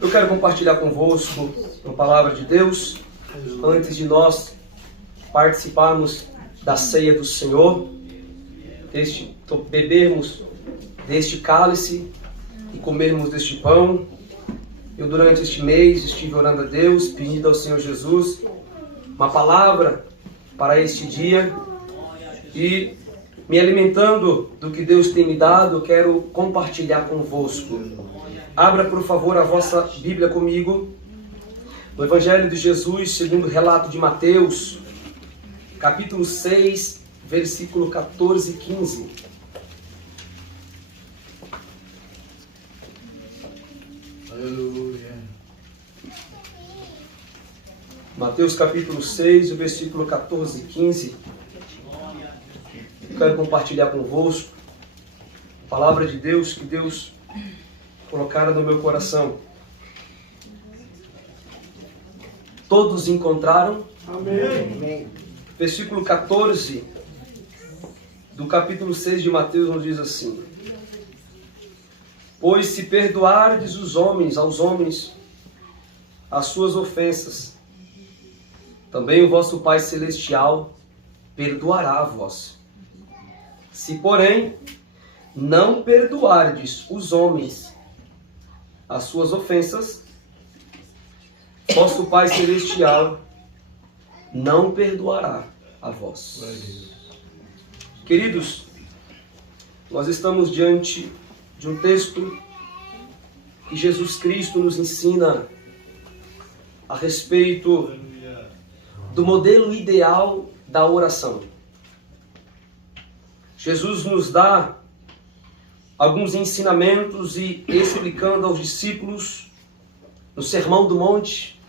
Eu quero compartilhar convosco a palavra de Deus antes de nós participarmos da ceia do Senhor, bebermos deste cálice e comermos deste pão. Eu durante este mês estive orando a Deus, pedindo ao Senhor Jesus uma palavra para este dia e me alimentando do que Deus tem me dado, eu quero compartilhar convosco. Abra, por favor, a vossa Bíblia comigo, no Evangelho de Jesus, segundo o relato de Mateus, capítulo 6, versículo 14 e 15. Aleluia. Mateus capítulo 6, o versículo 14 e 15. Eu quero compartilhar convosco a palavra de Deus que Deus colocaram no meu coração. Todos encontraram? Amém. Versículo 14 do capítulo 6 de Mateus nos diz assim: Pois se perdoardes aos homens as suas ofensas, também o vosso Pai Celestial perdoará a vós. Se, porém, não perdoardes os homens as suas ofensas, vosso Pai Celestial não perdoará a vós. Queridos, nós estamos diante de um texto que Jesus Cristo nos ensina a respeito do modelo ideal da oração. Jesus nos dá alguns ensinamentos e explicando aos discípulos no Sermão do Monte,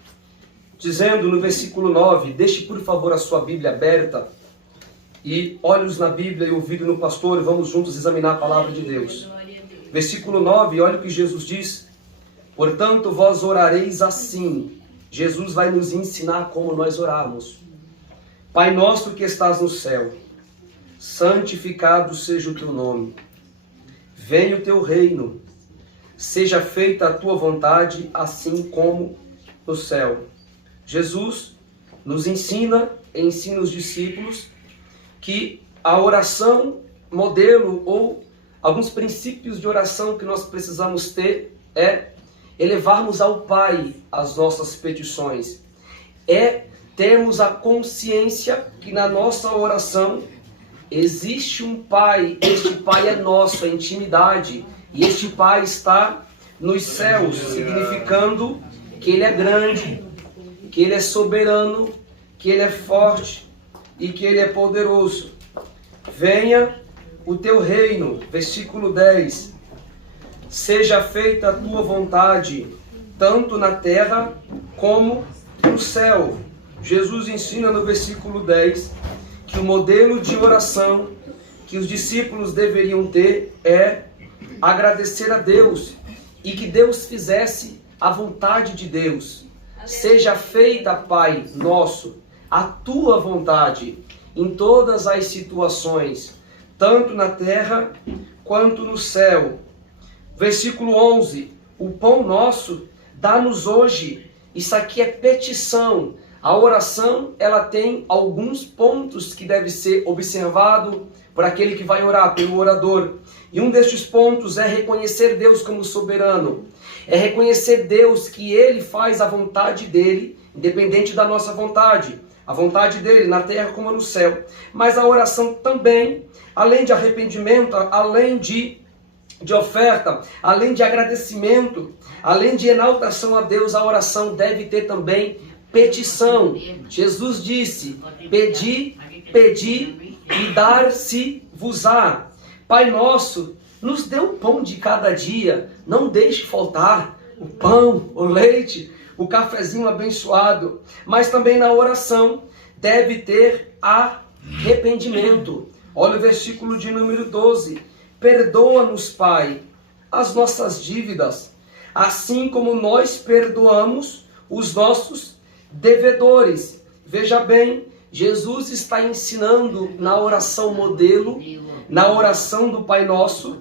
dizendo no versículo 9, deixe por favor a sua Bíblia aberta e olhos na Bíblia e ouvido no pastor, e vamos juntos examinar a palavra de Deus. Versículo 9, olha o que Jesus diz: portanto vós orareis assim. Jesus vai nos ensinar como nós orarmos. Pai nosso que estás no céu, santificado seja o teu nome. Venha o teu reino, seja feita a tua vontade, assim como no céu. Jesus nos ensina os discípulos que a oração modelo ou alguns princípios de oração que nós precisamos ter é elevarmos ao Pai as nossas petições. É termos a consciência que na nossa oração existe um Pai, este Pai é nosso, é intimidade, e este Pai está nos céus, significando que Ele é grande, que Ele é soberano, que Ele é forte e que Ele é poderoso. Venha o teu reino, versículo 10, seja feita a tua vontade, tanto na terra como no céu. Jesus ensina no versículo 10 que o modelo de oração que os discípulos deveriam ter é agradecer a Deus e que Deus fizesse a vontade de Deus. Seja feita, Pai nosso, a tua vontade em todas as situações, tanto na terra quanto no céu. Versículo 11, o pão nosso dá-nos hoje. Isso aqui é petição. A oração, ela tem alguns pontos que deve ser observado por aquele que vai orar, pelo orador. E um destes pontos é reconhecer Deus como soberano. É reconhecer Deus que Ele faz a vontade dEle, independente da nossa vontade. A vontade dEle na terra como no céu. Mas a oração também, além de arrependimento, além de oferta, além de agradecimento, além de exaltação a Deus, a oração deve ter também petição. Jesus disse: pedi, pedi e dar-se-vos-á. Pai nosso, nos dê o pão de cada dia, não deixe faltar o pão, o leite, o cafezinho abençoado. Mas também na oração deve ter arrependimento. Olha o versículo de número 12. Perdoa-nos, Pai, as nossas dívidas, assim como nós perdoamos os nossos devedores. Veja bem, Jesus está ensinando na oração modelo, na oração do Pai Nosso,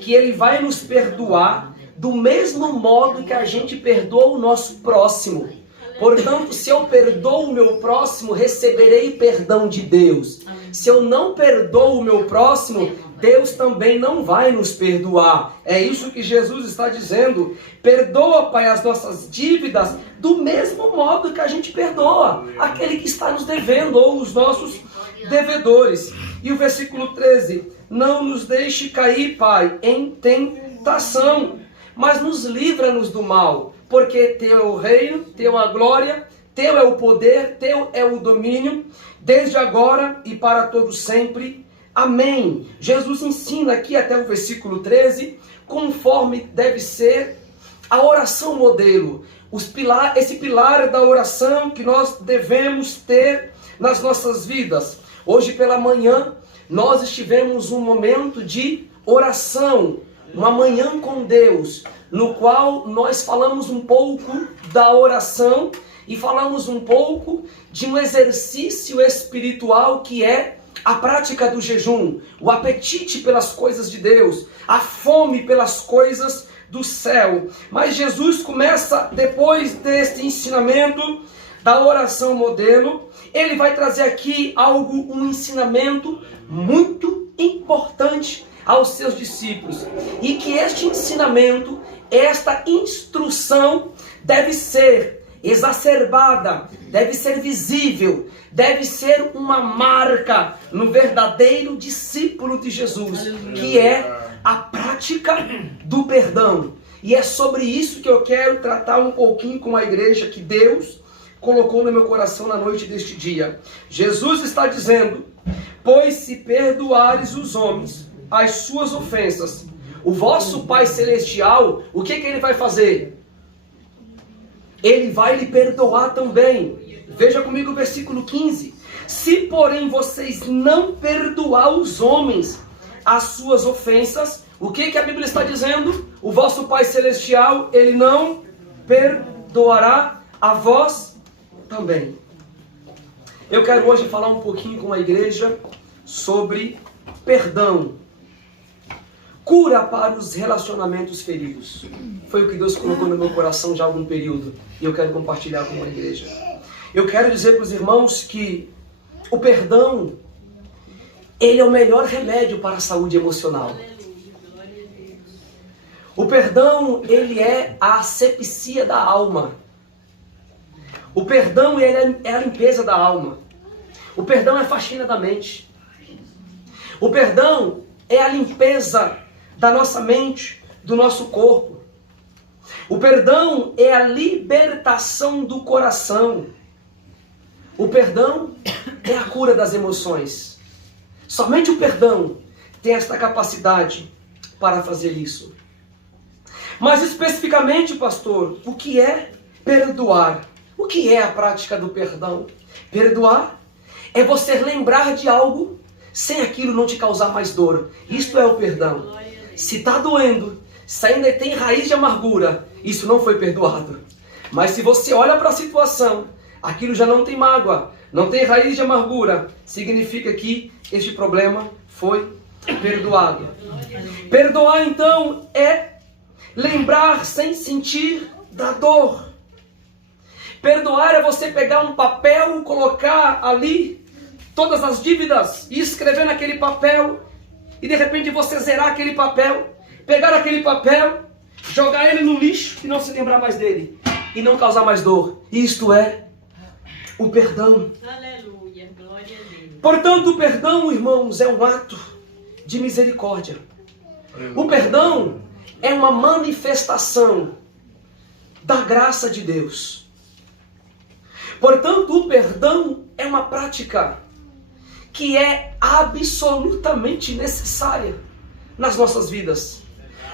que Ele vai nos perdoar do mesmo modo que a gente perdoa o nosso próximo. Portanto, se eu perdoo o meu próximo, receberei perdão de Deus. Se eu não perdoo o meu próximo, Deus também não vai nos perdoar. É isso que Jesus está dizendo. Perdoa, Pai, as nossas dívidas do mesmo modo que a gente perdoa aquele que está nos devendo ou os nossos devedores. E o versículo 13: não nos deixe cair, Pai, em tentação, mas nos livra-nos do mal. Porque teu é o reino, teu é a glória, teu é o poder, teu é o domínio, desde agora e para todo sempre. Amém. Jesus ensina aqui até o versículo 13, conforme deve ser a oração modelo. Esse pilar da oração que nós devemos ter nas nossas vidas. Hoje pela manhã, nós estivemos um momento de oração, uma manhã com Deus, no qual nós falamos um pouco da oração e falamos um pouco de um exercício espiritual que é a prática do jejum, o apetite pelas coisas de Deus, a fome pelas coisas do céu. Mas Jesus começa, depois deste ensinamento da oração modelo, ele vai trazer aqui um ensinamento muito importante aos seus discípulos. E que este ensinamento, esta instrução deve ser exacerbada, deve ser visível, deve ser uma marca no verdadeiro discípulo de Jesus, que é a prática do perdão. E é sobre isso que eu quero tratar um pouquinho com a igreja que Deus colocou no meu coração na noite deste dia. Jesus está dizendo: pois se perdoares os homens as suas ofensas, o vosso Pai Celestial, o que ele vai fazer? Ele vai lhe perdoar também. Veja comigo o versículo 15. Se porém vocês não perdoar os homens as suas ofensas, o que a Bíblia está dizendo? O vosso Pai Celestial, ele não perdoará a vós também. Eu quero hoje falar um pouquinho com a igreja sobre perdão. Cura para os relacionamentos feridos. Foi o que Deus colocou no meu coração já há algum período. E eu quero compartilhar com a igreja. Eu quero dizer para os irmãos que o perdão, ele é o melhor remédio para a saúde emocional. O perdão, ele é a asepsia da alma. O perdão, ele é a limpeza da alma. O perdão é a faxina da mente. O perdão é a limpeza da nossa mente, do nosso corpo. O perdão é a libertação do coração. O perdão é a cura das emoções. Somente o perdão tem esta capacidade para fazer isso. Mas especificamente, pastor, o que é perdoar? O que é a prática do perdão? Perdoar é você lembrar de algo sem aquilo não te causar mais dor. Isto é o perdão. Se está doendo, se ainda tem raiz de amargura, isso não foi perdoado. Mas se você olha para a situação, aquilo já não tem mágoa, não tem raiz de amargura, significa que este problema foi perdoado. Perdoar, então, é lembrar sem sentir da dor. Perdoar é você pegar um papel, colocar ali todas as dívidas e escrever naquele papel, e de repente você zerar aquele papel, pegar aquele papel, jogar ele no lixo e não se lembrar mais dele, e não causar mais dor. Isto é o perdão. Aleluia, glória a Deus. Portanto, o perdão, irmãos, é um ato de misericórdia. O perdão é uma manifestação da graça de Deus. Portanto, o perdão é uma prática que é absolutamente necessária nas nossas vidas.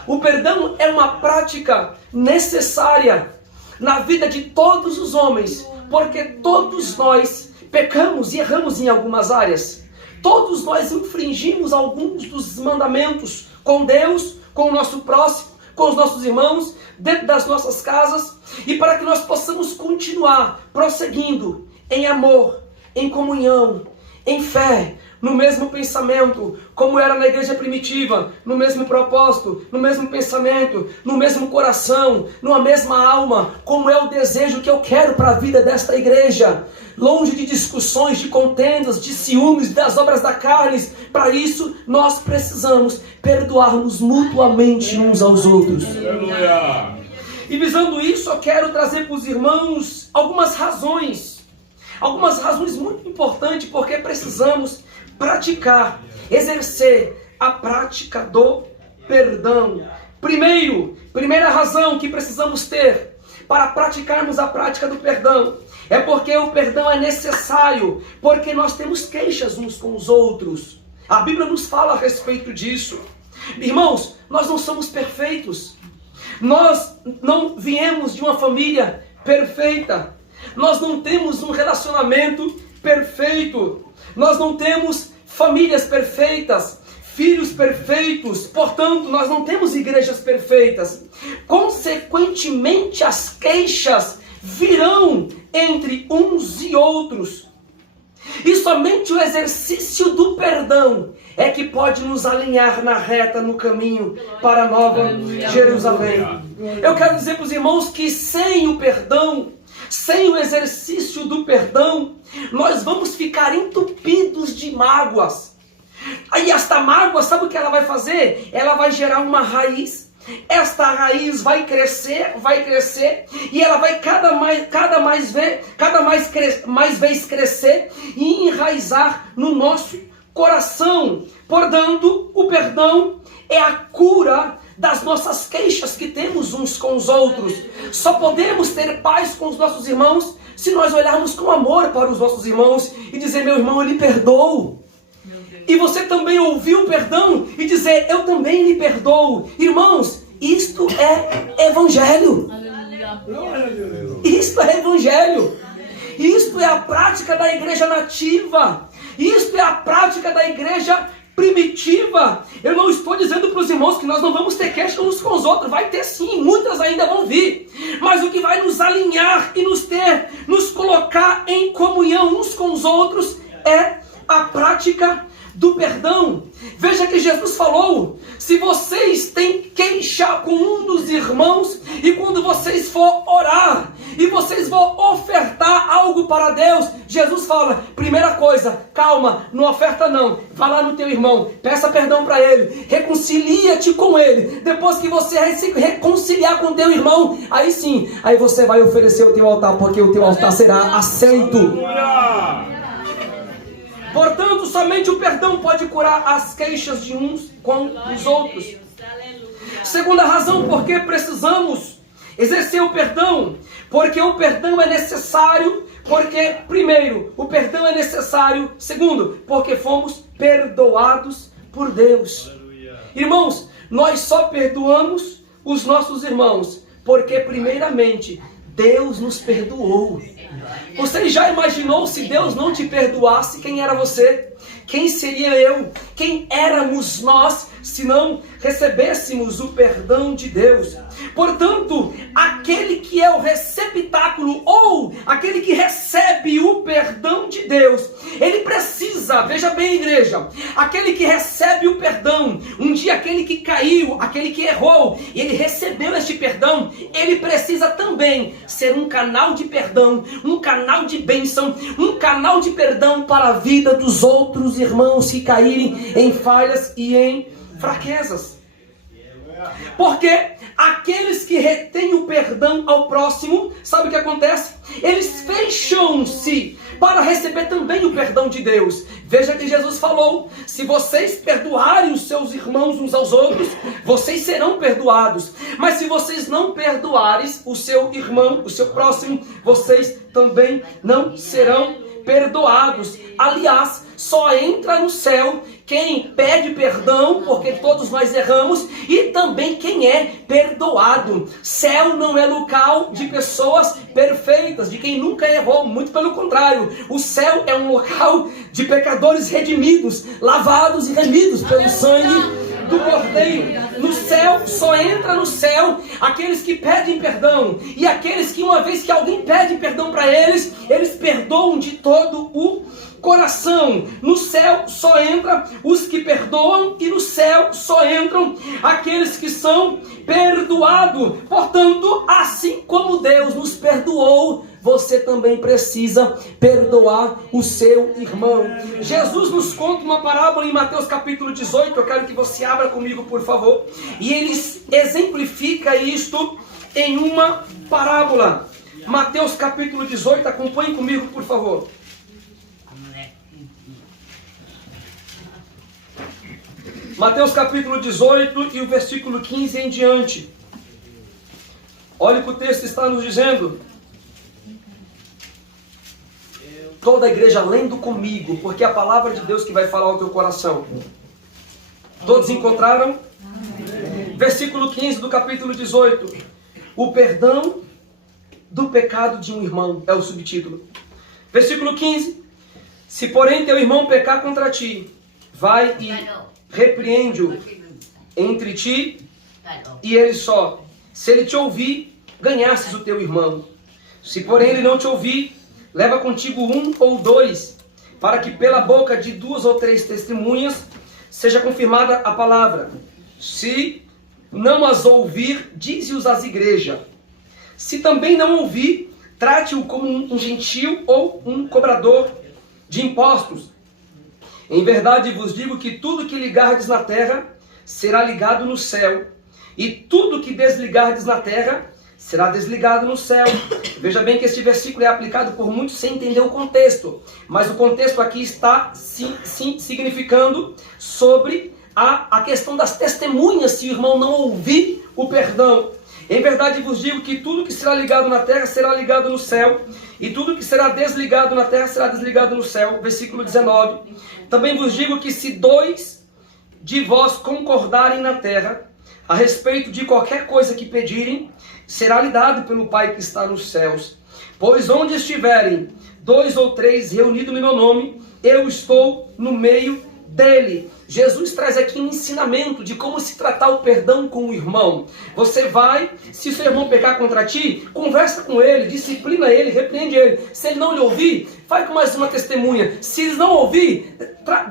O perdão é uma prática necessária na vida de todos os homens, porque todos nós pecamos e erramos em algumas áreas. Todos nós infringimos alguns dos mandamentos com Deus, com o nosso próximo, com os nossos irmãos, dentro das nossas casas. E para que nós possamos continuar prosseguindo em amor, em comunhão, em fé, no mesmo pensamento, como era na igreja primitiva, no mesmo propósito, no mesmo pensamento, no mesmo coração, numa mesma alma, como é o desejo que eu quero para a vida desta igreja. Longe de discussões, de contendas, de ciúmes, das obras da carne. Para isso, nós precisamos perdoar-nos mutuamente uns aos outros. E visando isso, eu quero trazer para os irmãos algumas razões muito importantes, porque precisamos praticar, exercer a prática do perdão. Primeira razão que precisamos ter para praticarmos a prática do perdão é porque o perdão é necessário, porque nós temos queixas uns com os outros. A Bíblia nos fala a respeito disso. Irmãos, nós não somos perfeitos. Nós não viemos de uma família perfeita. Nós não temos um relacionamento perfeito. Nós não temos famílias perfeitas, filhos perfeitos. Portanto, nós não temos igrejas perfeitas. Consequentemente, as queixas virão entre uns e outros. E somente o exercício do perdão é que pode nos alinhar na reta, no caminho para a Nova Jerusalém. Eu quero dizer para os irmãos que sem o perdão, sem o exercício do perdão, nós vamos ficar entupidos de mágoas. Aí esta mágoa, sabe o que ela vai fazer? Ela vai gerar uma raiz. Esta raiz vai crescer, e ela vai cada mais vez crescer e enraizar no nosso coração. Portanto, o perdão é a cura das nossas queixas que temos uns com os outros. Só podemos ter paz com os nossos irmãos se nós olharmos com amor para os nossos irmãos e dizer: meu irmão, eu lhe perdoo. E você também ouvir o perdão e dizer: eu também lhe perdoo. Irmãos, isto é evangelho. Isto é evangelho. Isto é a prática da igreja nativa. Isto é a prática da igreja primitiva. Eu não estou dizendo para os irmãos que nós não vamos ter queixa uns com os outros. Vai ter sim, muitas ainda vão vir. Mas o que vai nos alinhar e nos colocar em comunhão uns com os outros é a prática do perdão. Veja que Jesus falou: se vocês têm queixa com um dos irmãos, e quando vocês for orar, e vocês vão ofertar algo para Deus, Jesus fala: primeira coisa, calma, não oferta não, vai lá no teu irmão, peça perdão para ele, reconcilia-te com ele. Depois que você se reconciliar com teu irmão, aí sim, aí você vai oferecer o teu altar, porque o teu altar será aceito. Portanto, somente o perdão pode curar as queixas de uns com os outros. Segunda razão por que precisamos exercer o perdão, porque o perdão é necessário, porque, primeiro, o perdão é necessário. Segundo, porque fomos perdoados por Deus. Irmãos, nós só perdoamos os nossos irmãos porque, primeiramente, Deus nos perdoou. Você já imaginou se Deus não te perdoasse? Quem era você? Quem seria eu? Quem éramos nós se não recebêssemos o perdão de Deus? Portanto, aquele que é o receptáculo ou aquele que recebe o perdão de Deus, ele precisa, veja bem, igreja, aquele que recebe o perdão, um dia aquele que caiu, aquele que errou, e ele recebeu este perdão, ele precisa também ser um canal de perdão, um canal de bênção, um canal de perdão para a vida dos outros irmãos que caírem em falhas e em fraquezas. Porque aqueles que retêm o perdão ao próximo, sabe o que acontece? Eles fecham-se para receber também o perdão de Deus. Veja que Jesus falou: se vocês perdoarem os seus irmãos uns aos outros, vocês serão perdoados. Mas se vocês não perdoarem o seu irmão, o seu próximo, vocês também não serão perdoados. Aliás, só entra no céu quem pede perdão, porque todos nós erramos, e também quem é perdoado. Céu não é local de pessoas perfeitas, de quem nunca errou, muito pelo contrário. O céu é um local de pecadores redimidos, lavados e remidos pelo sangue do Cordeiro. No céu, só entra no céu aqueles que pedem perdão, e aqueles que, uma vez que alguém pede perdão para eles, eles perdoam de todo o coração. No céu só entram os que perdoam e no céu só entram aqueles que são perdoados. Portanto, assim como Deus nos perdoou, você também precisa perdoar o seu irmão. Jesus nos conta uma parábola em Mateus capítulo 18, eu quero que você abra comigo, por favor. E ele exemplifica isto em uma parábola. Mateus capítulo 18, acompanhe comigo, por favor. Mateus capítulo 18 e o versículo 15 em diante. Olha o que o texto está nos dizendo. Toda a igreja lendo comigo, porque é a palavra de Deus que vai falar ao teu coração. Todos encontraram? Versículo 15 do capítulo 18. O perdão do pecado de um irmão, é o subtítulo. Versículo 15. Se porém teu irmão pecar contra ti, vai e repreende-o entre ti e ele só. Se ele te ouvir, ganhasses o teu irmão. Se porém ele não te ouvir, leva contigo 1 ou 2, para que pela boca de 2 ou 3 testemunhas seja confirmada a palavra. Se não as ouvir, dize-os às igrejas. Se também não ouvir, trate-o como um gentil ou um cobrador de impostos. Em verdade vos digo que tudo que ligardes na terra será ligado no céu, e tudo que desligardes na terra será desligado no céu. Veja bem que este versículo é aplicado por muitos sem entender o contexto. Mas o contexto aqui está sim significando sobre a questão das testemunhas, se o irmão não ouvir o perdão. Em verdade vos digo que tudo que será ligado na terra será ligado no céu, e tudo que será desligado na terra será desligado no céu. Versículo 19. Também vos digo que se 2 de vós concordarem na terra a respeito de qualquer coisa que pedirem, será-lhe dado pelo Pai que está nos céus. Pois onde estiverem 2 ou 3 reunidos no meu nome, eu estou no meio dele. Jesus traz aqui um ensinamento de como se tratar o perdão com o irmão. Você vai, se seu irmão pecar contra ti, conversa com ele, disciplina ele, repreende ele. Se ele não lhe ouvir, vai com mais uma testemunha. Se ele não ouvir,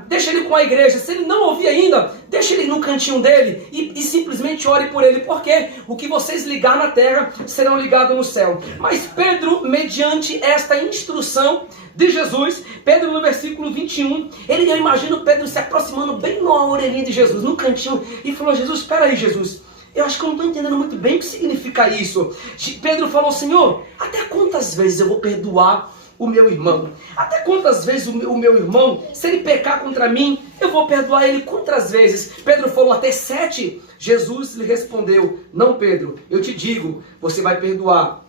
deixa ele com a igreja. Se ele não ouvir ainda, deixa ele no cantinho dele e simplesmente ore por ele. Porque o que vocês ligar na terra serão ligados no céu. Mas Pedro, mediante esta instrução de Jesus, Pedro no versículo 21, eu imagino Pedro se aproximando bem na orelhinha de Jesus, no cantinho, e falou: Jesus, espera aí, Jesus, eu acho que eu não estou entendendo muito bem o que significa isso. Pedro falou: Senhor, até quantas vezes eu vou perdoar o meu irmão? Até quantas vezes o meu irmão, se ele pecar contra mim, eu vou perdoar ele quantas vezes? Pedro falou: até 7. Jesus lhe respondeu: não, Pedro, eu te digo, você vai perdoar.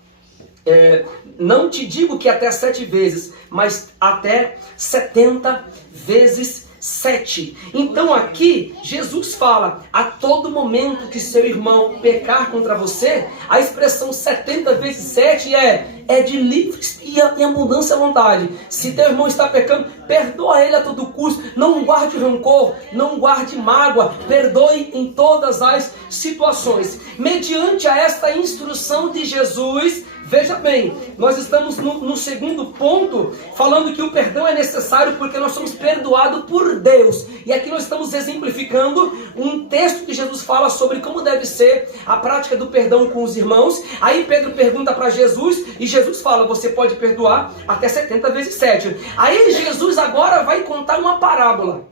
Não te digo que até 7 vezes, mas até 70 vezes 7. Então aqui Jesus fala: a todo momento que seu irmão pecar contra você, a expressão 70 vezes 7 é de livre e abundância à vontade. Se teu irmão está pecando, perdoa ele a todo custo. Não guarde rancor, não guarde mágoa, perdoe em todas as situações. Mediante a esta instrução de Jesus, veja bem, nós estamos no segundo ponto, falando que o perdão é necessário porque nós somos perdoados por Deus. E aqui nós estamos exemplificando um texto que Jesus fala sobre como deve ser a prática do perdão com os irmãos. Aí Pedro pergunta para Jesus, e Jesus fala: você pode perdoar até 70 vezes 7. Aí Jesus agora vai contar uma parábola.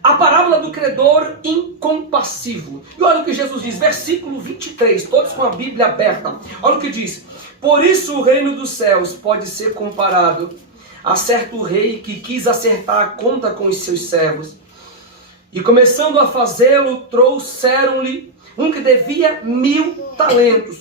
A parábola do credor incompassivo. E olha o que Jesus diz, versículo 23, todos com a Bíblia aberta. Olha o que diz: por isso o reino dos céus pode ser comparado a certo rei que quis acertar a conta com os seus servos. E começando a fazê-lo, trouxeram-lhe um que devia 1000 talentos.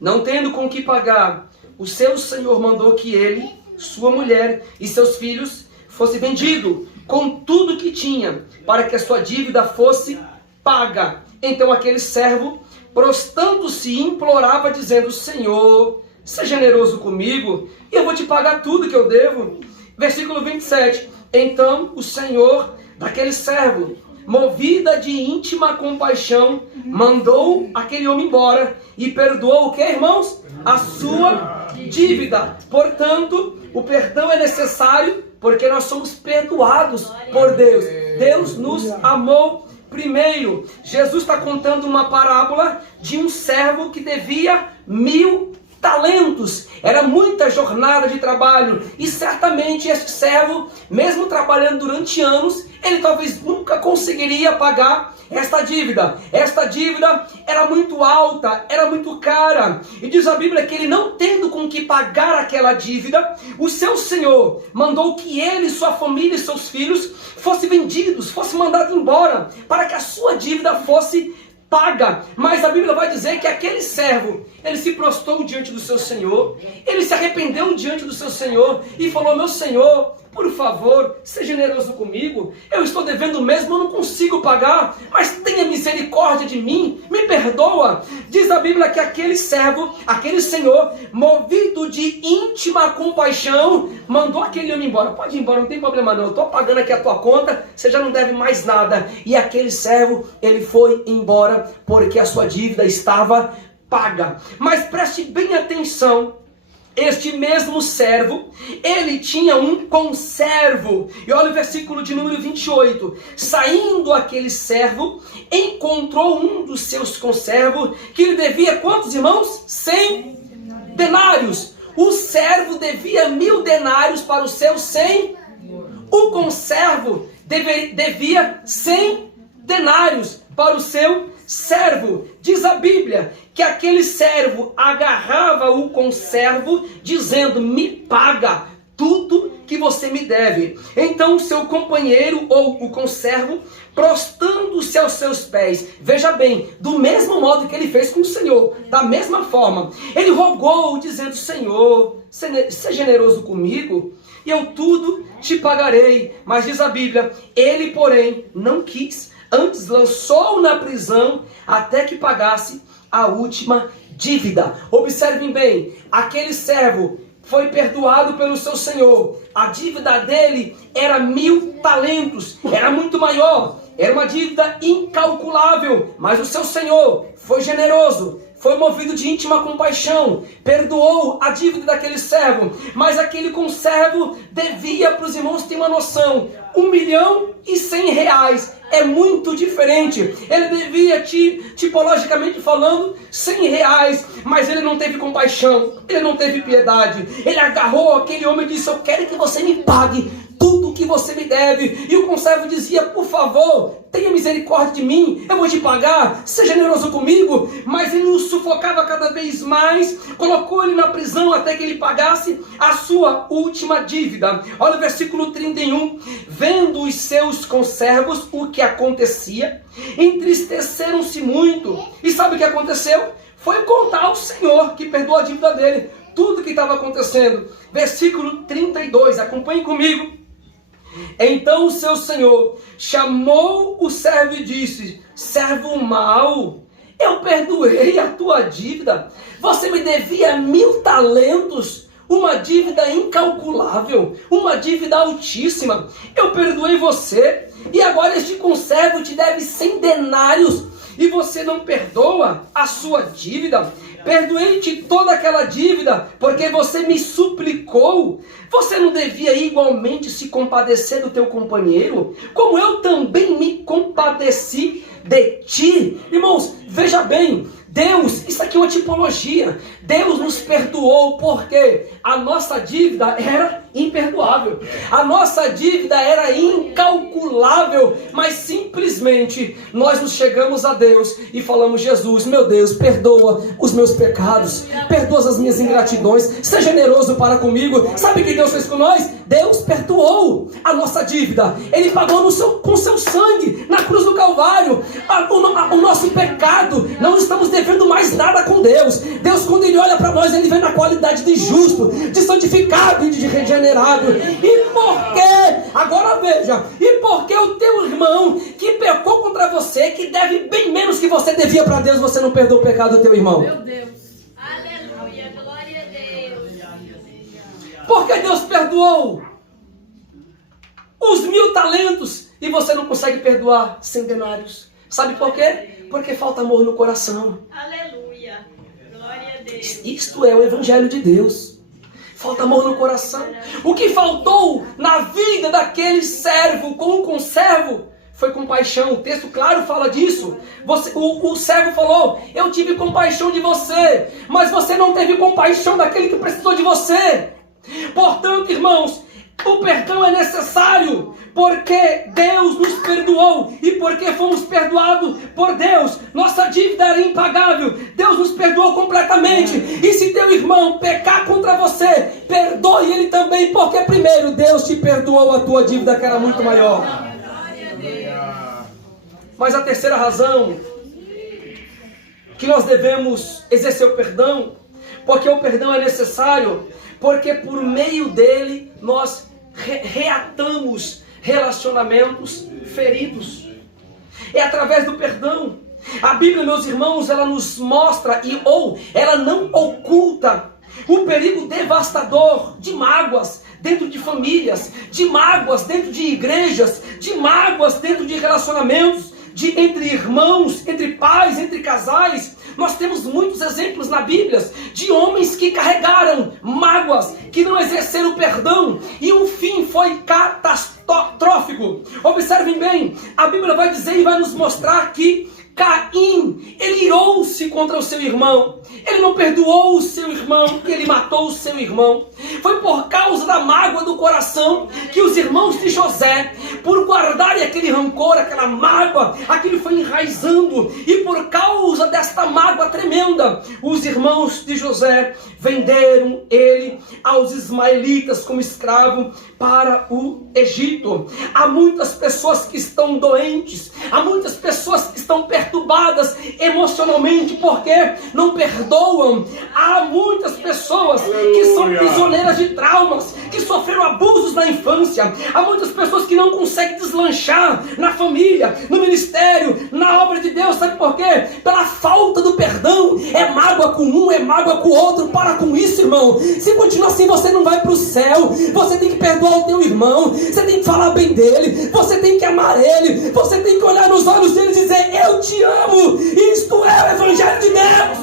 Não tendo com que pagar, o seu senhor mandou que ele, sua mulher e seus filhos fosse vendido com tudo que tinha, para que a sua dívida fosse paga. Então aquele servo, prostrando-se, implorava, dizendo: Senhor, seja generoso comigo, e eu vou te pagar tudo que eu devo. Versículo 27. Então o senhor daquele servo, movida de íntima compaixão, mandou aquele homem embora e perdoou o que, irmãos? A sua dívida. Portanto, o perdão é necessário porque nós somos perdoados por Deus. Deus nos amou primeiro. Jesus está contando uma parábola de um servo que devia 1000 talentos. Era muita jornada de trabalho. E certamente este servo, mesmo trabalhando durante anos, ele talvez nunca conseguiria pagar esta dívida. Esta dívida era muito alta, era muito cara. E diz a Bíblia que ele, não tendo com que pagar aquela dívida, o seu senhor mandou que ele, sua família e seus filhos fossem vendidos, fossem mandados embora, para que a sua dívida fosse paga. Mas a Bíblia vai dizer que aquele servo, ele se prostrou diante do seu senhor, ele se arrependeu diante do seu senhor e falou: meu senhor, por favor, seja generoso comigo, eu estou devendo mesmo, eu não consigo pagar, mas tenha misericórdia de mim, me perdoa. Diz a Bíblia que aquele servo, aquele senhor, movido de íntima compaixão, mandou aquele homem embora. Pode ir embora, não tem problema não, eu estou pagando aqui a tua conta, você já não deve mais nada. E aquele servo, ele foi embora porque a sua dívida estava paga. Mas preste bem atenção. Este mesmo servo, ele tinha um conservo. E olha o versículo de número 28. Saindo aquele servo, encontrou um dos seus conservos, que lhe devia quantos, irmãos? 100 denários. O servo devia 1000 denários para o seu 100. O conservo devia 100 denários para o seu servo. Diz a Bíblia que aquele servo agarrava o conservo, dizendo: me paga tudo que você me deve. Então o seu companheiro ou o conservo, prostrando-se aos seus pés, veja bem, do mesmo modo que ele fez com o Senhor, da mesma forma, ele rogou, dizendo: Senhor, seja generoso comigo, e eu tudo te pagarei. Mas diz a Bíblia, ele porém não quis, antes lançou-o na prisão até que pagasse a última dívida. Observem bem, aquele servo foi perdoado pelo seu senhor. A dívida dele era 1000 talentos, era muito maior, era uma dívida incalculável. Mas o seu senhor foi generoso, foi movido de íntima compaixão, perdoou a dívida daquele servo. Mas aquele conservo devia, para os irmãos terem uma noção, R$1.100.000. É muito diferente. Ele devia, tipologicamente falando, R$100, mas ele não teve compaixão, ele não teve piedade. Ele agarrou aquele homem e disse: eu quero que você me pague tudo que você me deve. E o conservo dizia: por favor, tenha misericórdia de mim, eu vou te pagar, seja generoso comigo. Mas ele o sufocava cada vez mais, colocou ele na prisão até que ele pagasse a sua última dívida. Olha o versículo 31. Vendo os seus conservos o que acontecia, entristeceram-se muito. E sabe o que aconteceu? Foi contar ao Senhor, que perdoou a dívida dele, tudo que estava acontecendo. Versículo 32, acompanhe comigo. Então o seu senhor chamou o servo e disse: servo mau, eu perdoei a tua dívida. Você me devia 1000 talentos, uma dívida incalculável, uma dívida altíssima. Eu perdoei você, e agora este conservo te deve 100 denários, e você não perdoa a sua dívida? Perdoei-te toda aquela dívida, porque você me suplicou. Você não devia igualmente se compadecer do teu companheiro, como eu também me compadeci de ti? Irmãos, veja bem, Deus, isso aqui é uma tipologia. Deus nos perdoou porque a nossa dívida era imperdoável. A nossa dívida era incalculável. Mas simplesmente nós nos chegamos a Deus e falamos: Jesus, meu Deus, perdoa os meus pecados, perdoa as minhas ingratidões, seja generoso para comigo. Sabe o que Deus fez com nós? Deus perdoou a nossa dívida. Ele pagou com seu sangue na cruz do Calvário o nosso pecado. Não estamos devendo mais nada com Deus. Deus, quando Ele olha para nós, Ele vê na qualidade de justo, de santificado e de regenerado. E por quê? Agora veja, e por que o teu irmão que pecou contra você, que deve bem menos que você devia para Deus, você não perdoa o pecado do teu irmão? Meu Deus. Aleluia, glória a Deus. Porque Deus perdoou os 1000 talentos e você não consegue perdoar 100 denários. Sabe por quê? Porque falta amor no coração. Aleluia, glória a Deus. Isto é o Evangelho de Deus. Falta amor no coração. O que faltou na vida daquele servo com o conservo foi compaixão. O texto claro fala disso. O servo falou: eu tive compaixão de você, mas você não teve compaixão daquele que precisou de você. Portanto, irmãos, o perdão é necessário, porque Deus nos perdoou, e porque fomos perdoados por Deus, nossa dívida era impagável, Deus nos perdoou completamente. E se teu irmão pecar contra você, perdoe ele também, porque primeiro Deus te perdoou a tua dívida, que era muito maior. Mas a terceira razão que nós devemos exercer o perdão, porque o perdão é necessário, porque por meio dele nós reatamos relacionamentos feridos. É através do perdão. A Bíblia, meus irmãos, ela nos mostra ela não oculta o perigo devastador de mágoas dentro de famílias, de mágoas dentro de igrejas, de mágoas dentro de relacionamentos, entre irmãos, entre pais, entre casais. Nós temos muitos exemplos na Bíblia de homens que carregaram mágoas, que não exerceram o perdão, e o fim foi catastrófico. Observem bem, a Bíblia vai dizer e vai nos mostrar que Caim, ele irou-se contra o seu irmão, ele não perdoou o seu irmão, ele matou o seu irmão. Foi por causa da mágoa do coração que os irmãos de José, por guardarem aquele rancor, aquela mágoa, aquilo foi enraizando, e por causa desta mágoa tremenda, os irmãos de José venderam ele aos ismaelitas como escravo para o Egito. Há muitas pessoas que estão doentes, há muitas pessoas que estão perturbadas emocionalmente porque não perdoam. Há muitas pessoas que são prisioneiras de traumas, que sofreram abusos na infância. Há muitas pessoas que não conseguem deslanchar na família, no ministério, na obra de Deus. Sabe por quê? Pela falta do perdão. É mágoa com um, é mágoa com o outro. Para com isso, irmão. Se continuar assim, você não vai para o céu. Você tem que perdoar o teu irmão, você tem que falar bem dele, você tem que amar ele, você tem que olhar nos olhos dele e dizer: eu te amo. Isto é o Evangelho de Deus.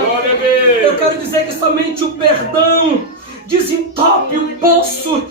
Glória a Deus. Eu quero dizer que somente o perdão desentope o poço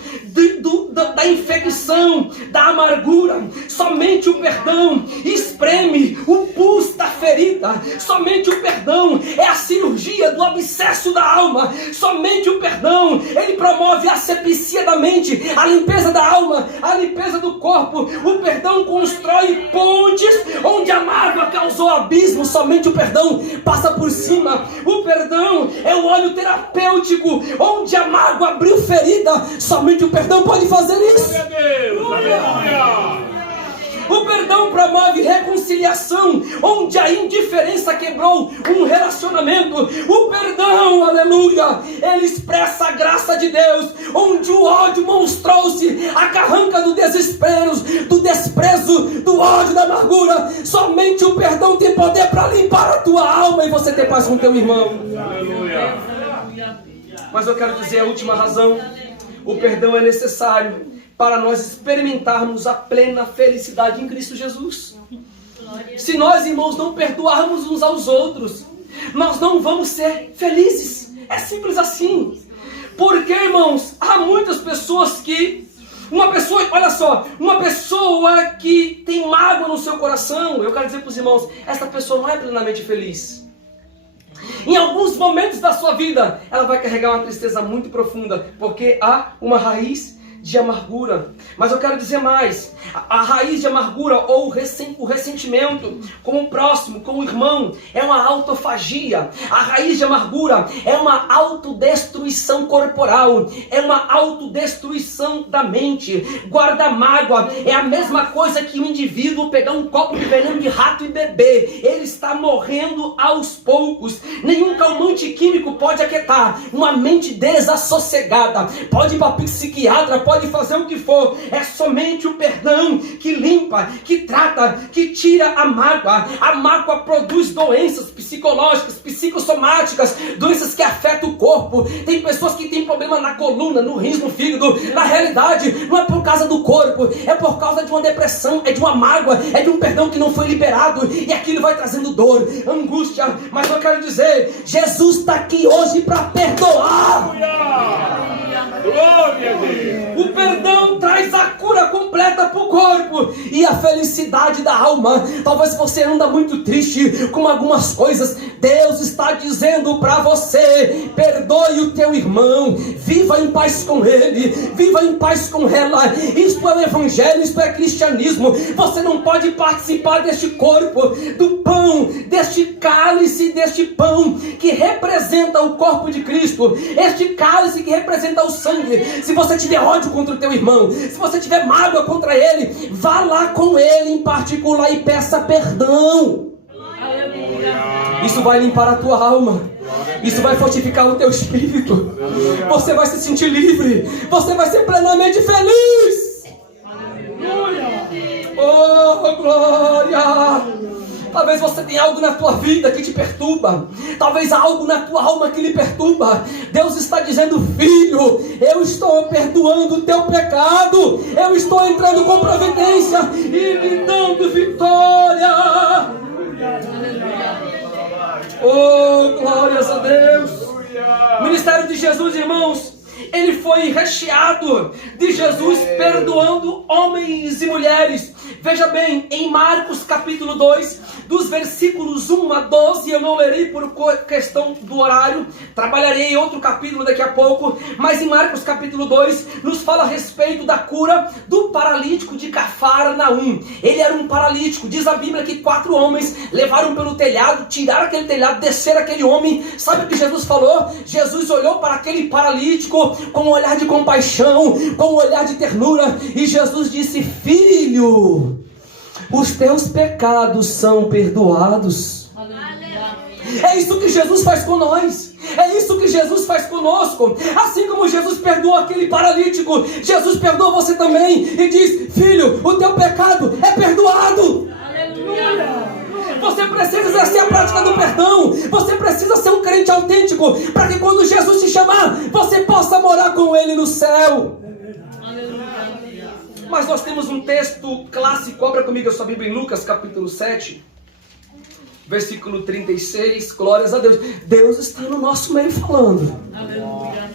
da infecção, da amargura. Somente o perdão espreme o pus da ferida. Somente o perdão é a cirurgia do abscesso da alma. Somente o perdão, ele promove a asepsia da mente, a limpeza da alma, a limpeza do corpo. O perdão constrói pontes onde a mágoa causou abismo. Somente o perdão passa por cima. O perdão é o óleo terapêutico onde a mágoa abriu ferida. Somente o perdão pode fazer isso. Glória a Deus. Aleluia. O perdão promove reconciliação onde a indiferença quebrou um relacionamento. O perdão, aleluia, ele expressa a graça de Deus onde o ódio monstrou-se, a carranca do desespero, do desprezo, do ódio, da amargura. Somente o perdão tem poder para limpar a tua alma e você ter paz com teu irmão. Aleluia. Mas eu quero dizer a última razão: o perdão é necessário para nós experimentarmos a plena felicidade em Cristo Jesus. Se nós, irmãos, não perdoarmos uns aos outros, nós não vamos ser felizes. É simples assim. Porque, irmãos, há muitas pessoas que... uma pessoa que tem mágoa no seu coração, eu quero dizer para os irmãos, essa pessoa não é plenamente feliz. Em alguns momentos da sua vida, ela vai carregar uma tristeza muito profunda, porque há uma raiz de amargura. Mas eu quero dizer mais: a raiz de amargura ou o ressentimento com o próximo, com o irmão, é uma autofagia. A raiz de amargura é uma autodestruição corporal, é uma autodestruição da mente. Guarda-mágoa é a mesma coisa que o indivíduo pegar um copo de veneno de rato e beber. Ele está morrendo aos poucos. Nenhum calmante químico pode aquietar uma mente desassossegada. Pode ir para psiquiatra, pode fazer o que for. É somente o perdão que limpa, que trata, que tira a mágoa. A mágoa produz doenças psicológicas, psicossomáticas, doenças que afetam o corpo. Tem pessoas que têm problemas problema na coluna, no rins, no fígado. Na realidade, não é por causa do corpo, é por causa de uma depressão, é de uma mágoa, é de um perdão que não foi liberado, e aquilo vai trazendo dor, angústia. Mas eu quero dizer, Jesus está aqui hoje para perdoar. Glória a Deus. O perdão traz a cura completa para o corpo e a felicidade da alma. Talvez você anda muito triste com algumas coisas. Deus está dizendo para você: perdoe o teu irmão, viva em paz com ele, viva em paz com ela. Isto é o evangelho, isto é cristianismo. Você não pode participar deste corpo, do pão, deste cálice, deste pão que representa o corpo de Cristo, este cálice que representa o sangue. Se você tiver ódio contra o teu irmão, se você tiver mágoa contra ele, vá lá com ele em particular e peça perdão. Isso vai limpar a tua alma. Isso vai fortificar o teu espírito. Você vai se sentir livre. Você vai ser plenamente feliz. Oh, glória! Talvez você tenha algo na tua vida que te perturba. Talvez há algo na tua alma que lhe perturba. Deus está dizendo: filho, eu estou perdoando o teu pecado. Eu estou entrando com providência e lhe dando vitória. Oh, glórias a Deus. O ministério de Jesus, irmãos, ele foi recheado de Jesus perdoando homens e mulheres. Veja bem, em Marcos capítulo 2, dos versículos 1 a 12, eu não lerei por questão do horário, trabalharei em outro capítulo daqui a pouco, mas em Marcos capítulo 2, nos fala a respeito da cura do paralítico de Cafarnaum. Ele era um paralítico, diz a Bíblia que 4 homens levaram pelo telhado, tiraram aquele telhado, desceram aquele homem. Sabe o que Jesus falou? Jesus olhou para aquele paralítico com um olhar de compaixão, com um olhar de ternura, e Jesus disse: filho, os teus pecados são perdoados. É isso que Jesus faz com nós. É isso que Jesus faz conosco. Assim como Jesus perdoou aquele paralítico, Jesus perdoa você também e diz: filho, o teu pecado é perdoado. Você precisa exercer a prática do perdão. Você precisa ser um crente autêntico, para que quando Jesus te chamar, você possa morar com ele no céu. Mas nós temos um texto clássico. Abra comigo a sua Bíblia em Lucas capítulo 7, versículo 36. Glórias a Deus. Deus está no nosso meio falando. Aleluia.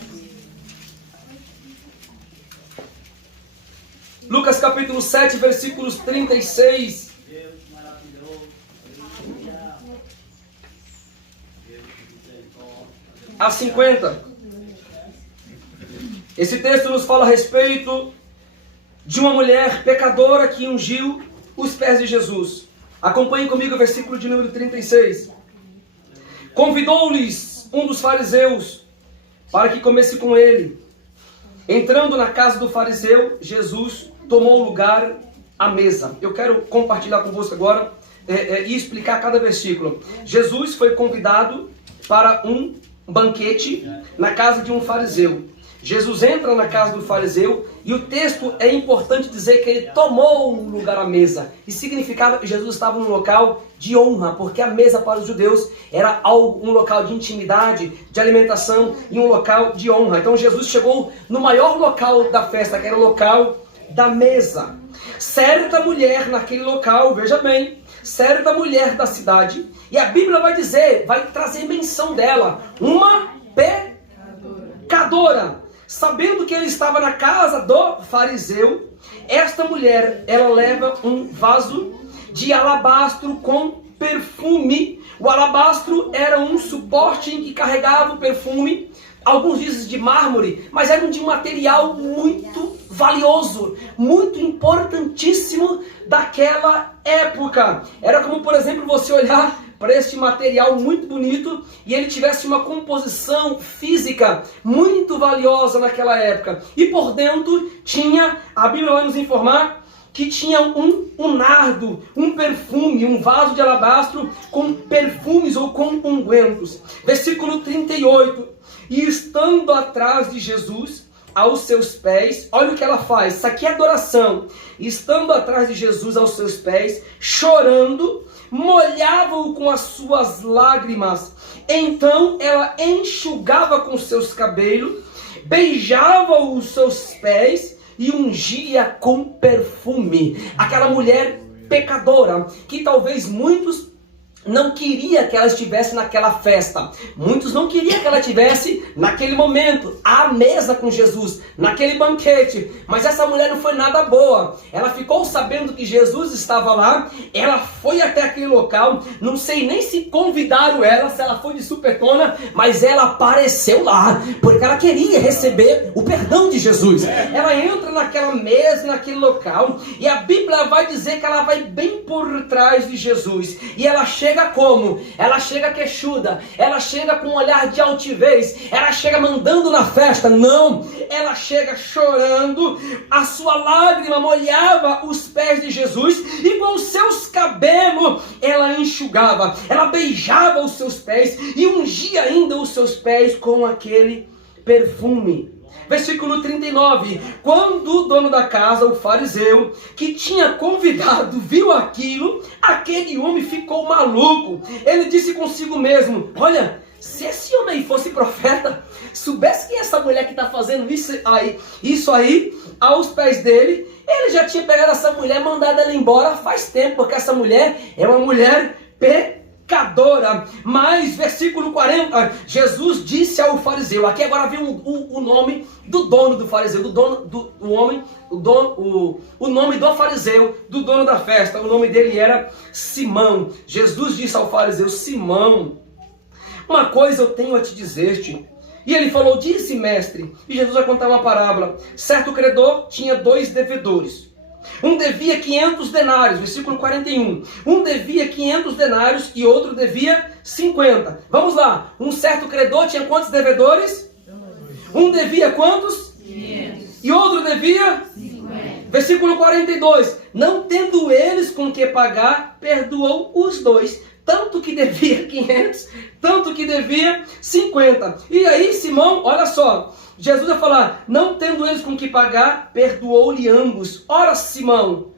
Lucas capítulo 7, versículos 36 a 50. Esse texto nos fala a respeito de uma mulher pecadora que ungiu os pés de Jesus. Acompanhe comigo o versículo de número 36. Convidou-lhes um dos fariseus para que comesse com ele. Entrando na casa do fariseu, Jesus tomou lugar à mesa. Eu quero compartilhar convosco agora e explicar cada versículo. Jesus foi convidado para um banquete na casa de um fariseu. Jesus entra na casa do fariseu e o texto é importante dizer que ele tomou um lugar à mesa. E significava que Jesus estava num local de honra, porque a mesa para os judeus era um local de intimidade, de alimentação e um local de honra. Então Jesus chegou no maior local da festa, que era o local da mesa. Certa mulher naquele local, veja bem, certa mulher da cidade, e a Bíblia vai dizer, vai trazer menção dela, uma pecadora. Sabendo que ele estava na casa do fariseu, esta mulher, ela leva um vaso de alabastro com perfume. O alabastro era um suporte em que carregava o perfume. Alguns dizem de mármore, mas era de um material muito valioso, muito importantíssimo daquela época. Era como, por exemplo, você olhar para este material muito bonito e ele tivesse uma composição física muito valiosa naquela época. E por dentro tinha, a Bíblia vai nos informar, que tinha um nardo, um perfume, um vaso de alabastro com perfumes ou com ungüentos. Versículo 38. E estando atrás de Jesus, aos seus pés, olha o que ela faz, isso aqui é adoração. Estando atrás de Jesus aos seus pés, chorando, molhava-o com as suas lágrimas. Então ela enxugava com seus cabelos beijava os seus pés e ungia com perfume. Aquela mulher pecadora, que talvez muitos não queria que ela estivesse naquela festa. Muitos não queriam que ela estivesse naquele momento, à mesa com Jesus, naquele banquete. Mas essa mulher não foi nada boa. Ela ficou sabendo que Jesus estava lá. Ela foi até aquele local. Não sei nem se convidaram ela, se ela foi de supetona, mas ela apareceu lá, porque ela queria receber o perdão de Jesus. Ela entra naquela mesa, naquele local, e a Bíblia vai dizer que ela vai bem por trás de Jesus. E ela chega como? Ela chega queixuda, ela chega com um olhar de altivez, ela chega mandando na festa. Não, ela chega chorando, a sua lágrima molhava os pés de Jesus, e com os seus cabelos ela enxugava, ela beijava os seus pés, e ungia ainda os seus pés com aquele perfume. Versículo 39, quando o dono da casa, o fariseu, que tinha convidado, viu aquilo, aquele homem ficou maluco. Ele disse consigo mesmo: olha, se esse homem fosse profeta, soubesse que essa mulher que está fazendo isso aí, aos pés dele, ele já tinha pegado essa mulher, mandado ela embora faz tempo, porque essa mulher é uma mulher pecadora. Mas, versículo 40, Jesus disse ao fariseu, aqui agora viu o nome do dono do fariseu, o nome do fariseu, do dono da festa, o nome dele era Simão. Jesus disse ao fariseu: Simão, uma coisa eu tenho a te dizer-te. E ele falou: disse, mestre. E Jesus vai contar uma parábola. Certo credor tinha 2 devedores. Um devia 500 denários, versículo 41. Um devia 500 denários e outro devia 50. Vamos lá. Um certo credor tinha quantos devedores? Um devia quantos? 500. E outro devia? 50. Versículo 42. Não tendo eles com que pagar, perdoou os 2. Tanto que devia 500, tanto que devia 50. E aí Simão, olha só, Jesus vai falar: não tendo eles com que pagar, perdoou-lhe ambos. Ora, Simão,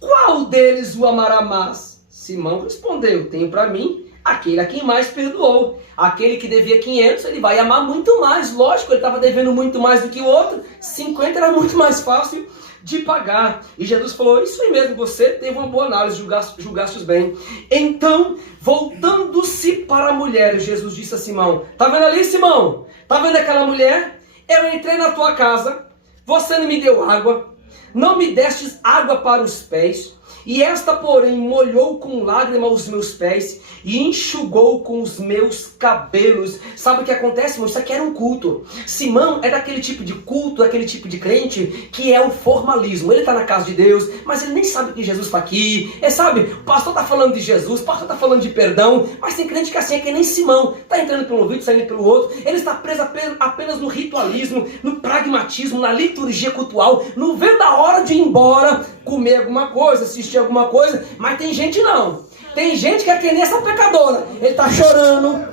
qual deles o amará mais? Simão respondeu: tenho para mim aquele a quem mais perdoou. Aquele que devia 500, ele vai amar muito mais. Lógico, ele estava devendo muito mais do que o outro. 50 era muito mais fácil de pagar. E Jesus falou: isso aí mesmo, você teve uma boa análise, julgaste bem. Então, voltando-se para a mulher, Jesus disse a Simão: tá vendo ali, Simão? Tá vendo aquela mulher? Eu entrei na tua casa, você não me deu água, não me destes água para os pés, e esta, porém, molhou com lágrima os meus pés e enxugou com os meus cabelos. Sabe o que acontece, irmão? Isso aqui era um culto. Simão é daquele tipo de culto, daquele tipo de crente que é o formalismo. Ele está na casa de Deus, mas ele nem sabe que Jesus está aqui. Sabe, o pastor está falando de Jesus, o pastor está falando de perdão, mas tem crente que assim é que nem Simão. Está entrando pelo ouvido, saindo pelo outro. Ele está preso apenas no ritualismo, no pragmatismo, na liturgia cultual, no ver da hora de ir embora, comer alguma coisa, assistir alguma coisa. Mas tem gente não. Tem gente que é que nem essa pecadora. Ele está chorando.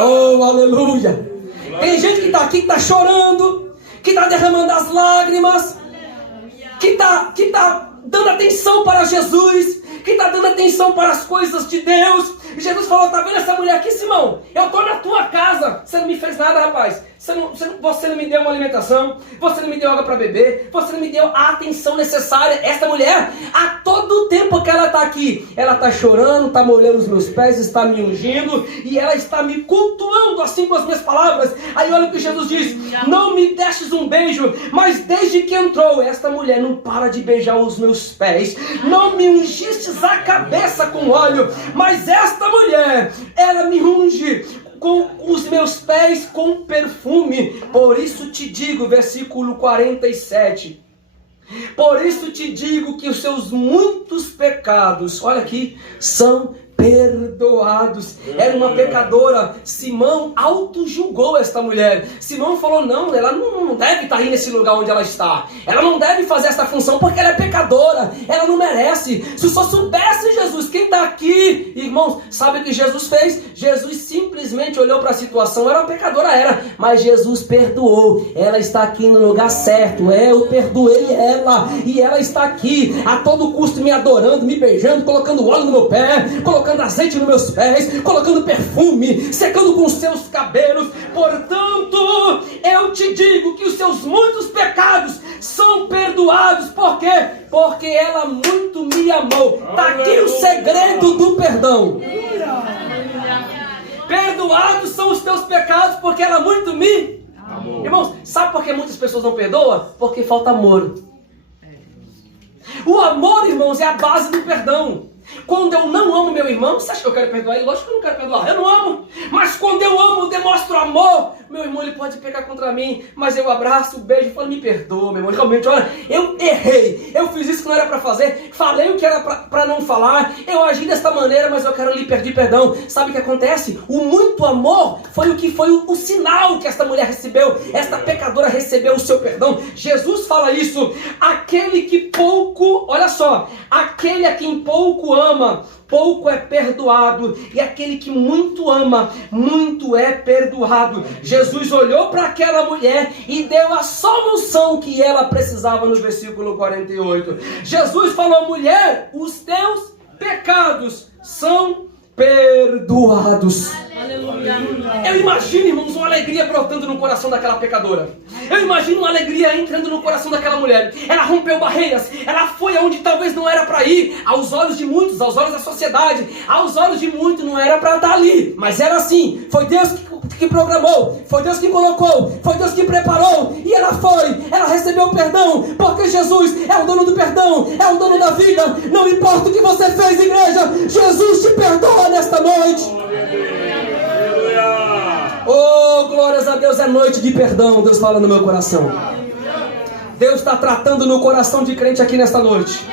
Oh, aleluia. Tem gente que está aqui, que está chorando, que está derramando as lágrimas, que está dando atenção para Jesus, que está dando atenção para as coisas de Deus. E Jesus falou: tá vendo essa mulher aqui, Simão? Eu estou na tua casa. Você não me fez nada, rapaz. Você não me deu uma alimentação, você não me deu água para beber, você não me deu a atenção necessária. Essa mulher, a todo tempo que ela está aqui, ela está chorando, está molhando os meus pés, está me ungindo, e ela está me cultuando assim com as minhas palavras. Aí olha o que Jesus diz: não me destes um beijo, mas desde que entrou, esta mulher não para de beijar os meus pés. Não me ungistes a cabeça com óleo, mas esta mulher, ela me unge com os meus pés com perfume. Por isso te digo, versículo 47, por isso te digo que os seus muitos pecados, olha aqui, são perdoados. Era uma pecadora. Simão auto-julgou esta mulher. Simão falou: não, ela não deve estar aí nesse lugar onde ela está. Ela não deve fazer essa função porque ela é pecadora. Ela não merece. Se só soubesse Jesus quem está aqui, irmãos, sabe o que Jesus fez? Jesus simplesmente olhou para a situação. Era uma pecadora, era, mas Jesus perdoou. Ela está aqui no lugar certo. Eu perdoei ela, e ela está aqui a todo custo me adorando, me beijando, colocando óleo no meu pé, colocando colocando azeite nos meus pés, colocando perfume, secando com os seus cabelos. Portanto, eu te digo que os seus muitos pecados são perdoados. Por quê? Porque ela muito me amou. Está aqui o segredo do perdão. Perdoados são os teus pecados porque ela muito me amou. Irmãos, sabe por que muitas pessoas não perdoam? Porque falta amor. O amor, irmãos, é a base do perdão. Quando eu não amo meu irmão, você acha que eu quero perdoar ele? Lógico que eu não quero perdoar, eu não amo. Mas quando eu amo, demonstro amor. Meu irmão, ele pode pecar contra mim, mas eu abraço, beijo e falo, me perdoa, meu irmão. Realmente, olha, eu errei. Eu fiz isso que não era para fazer. Falei o que era para não falar. Eu agi desta maneira, mas eu quero lhe pedir perdão. Sabe o que acontece? O muito amor foi o que foi o sinal que esta mulher recebeu. Esta pecadora recebeu o seu perdão. Jesus fala isso. Aquele que pouco, olha só, aquele a quem pouco ama, pouco é perdoado, e aquele que muito ama, muito é perdoado. Jesus olhou para aquela mulher e deu a solução que ela precisava no versículo 48. Jesus falou, mulher, os teus pecados são perdoados. Aleluia. Eu imagino, irmãos, uma alegria brotando no coração daquela pecadora. Eu imagino uma alegria entrando no coração daquela mulher. Ela rompeu barreiras, ela foi aonde talvez não era para ir. Aos olhos de muitos, aos olhos da sociedade, aos olhos de muitos não era para estar ali, mas era assim. Foi Deus que programou, foi Deus que colocou, foi Deus que preparou, e ela foi, ela recebeu o perdão, porque Jesus é o dono do perdão, é o dono da vida. Não importa o que você fez, igreja, Jesus te perdoa nesta noite. Oh, glórias a Deus, é noite de perdão. Deus fala no meu coração. Deus está tratando no coração de crente aqui nesta noite.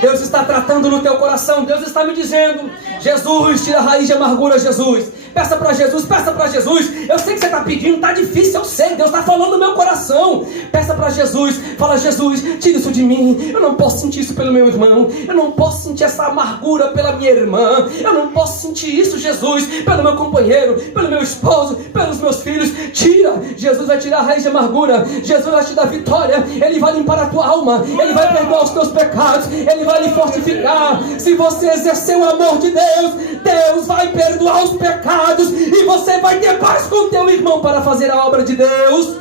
Deus está tratando no teu coração. Deus está me dizendo, Jesus, tira a raiz de amargura, Jesus. Peça para Jesus, peça para Jesus. Eu sei que você está pedindo, está difícil, eu sei. Deus está falando no meu coração. Peça para Jesus, fala, Jesus, tira isso de mim. Eu não posso sentir isso pelo meu irmão. Eu não posso sentir essa amargura pela minha irmã. Eu não posso sentir isso, Jesus, pelo meu companheiro, pelo meu esposo, pelos meus filhos. Tira, Jesus vai tirar a raiz de amargura. Jesus vai te dar vitória. Ele vai limpar a tua alma. Ele vai perdoar os teus pecados. Ele vai lhe fortificar. Se você exercer o amor de Deus, Deus vai perdoar os pecados. E você vai ter paz com teu irmão para fazer a obra de Deus.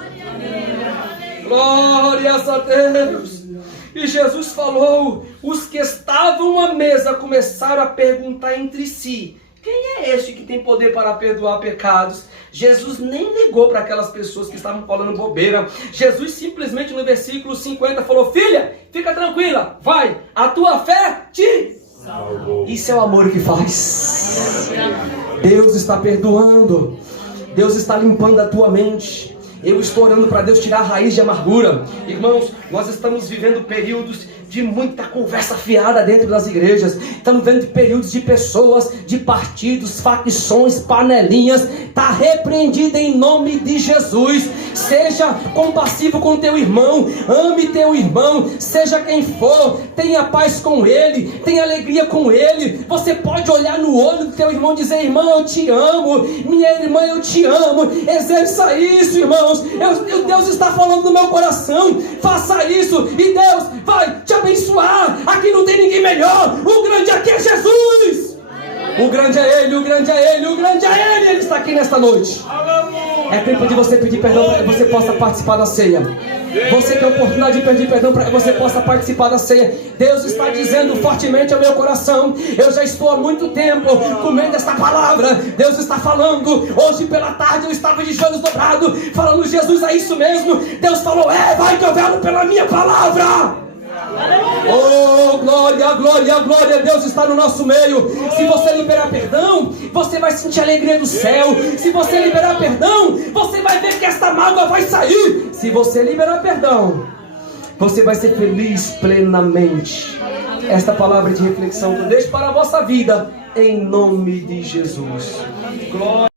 Glórias a Deus. E Jesus falou, os que estavam à mesa começaram a perguntar entre si, quem é este que tem poder para perdoar pecados? Jesus nem ligou para aquelas pessoas que estavam falando bobeira. Jesus simplesmente no versículo 50 falou, filha, fica tranquila, vai, a tua fé te salvou. Isso é o amor que faz. Deus está perdoando. Deus está limpando a tua mente. Eu estou orando para Deus tirar a raiz de amargura. Irmãos, nós estamos vivendo períodos de muita conversa fiada dentro das igrejas. Estamos vendo períodos de pessoas, de partidos, facções, panelinhas. Está repreendido em nome de Jesus. Seja compassivo com teu irmão, ame teu irmão, seja quem for, tenha paz com ele, tenha alegria com ele. Você pode olhar no olho do teu irmão e dizer, irmão, eu te amo, minha irmã, eu te amo. Exerça isso, irmãos. Deus está falando no meu coração. Faça isso e Deus vai te abençoar. Aqui não tem ninguém melhor. O grande aqui é Jesus. O grande é Ele, o grande é Ele, o grande é Ele. Ele está aqui nesta noite. É tempo de você pedir perdão para que você possa participar da ceia. Você tem a oportunidade de pedir perdão para que você possa participar da ceia. Deus está dizendo fortemente ao meu coração, eu já estou há muito tempo comendo esta palavra. Deus está falando, hoje pela tarde eu estava de joelhos dobrados, falando, Jesus, é isso mesmo. Deus falou, vai que eu velo pela minha palavra. Oh, glória, glória, glória. Deus está no nosso meio. Se você liberar perdão, você vai sentir a alegria do céu. Se você liberar perdão, você vai ver que esta mágoa vai sair. Se você liberar perdão, você vai ser feliz plenamente. Esta palavra de reflexão que eu deixo para a vossa vida, em nome de Jesus. Glória.